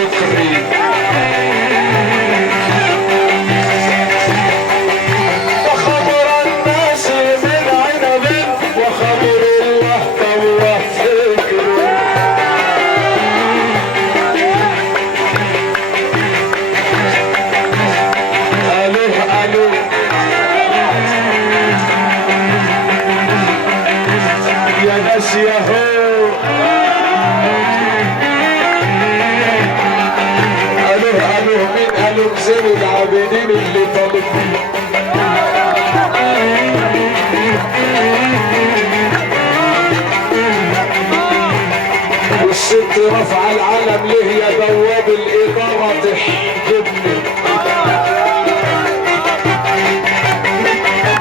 شكري. وخمر الناس من عنب وخمر الله طوى فكره. الو يا ناس يا هو مين قالوا زين العابدين اللي طالب والست رفع العلم ليه يا بواب الإدارة تحجبني.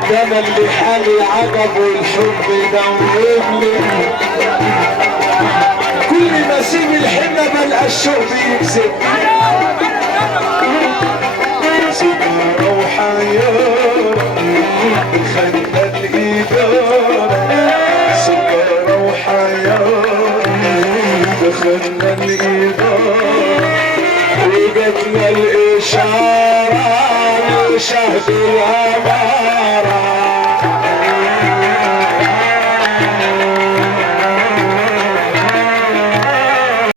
ده انا اللي حالي عجب والحب يدوبني. كل ما اسيب الحنة بلقى الشوق بيكسبني. سكارة وحيارة خلى الإدارة. سكارة وحيارة خلى الإدارة. وجاتنا الإشارة نشهد الأمان.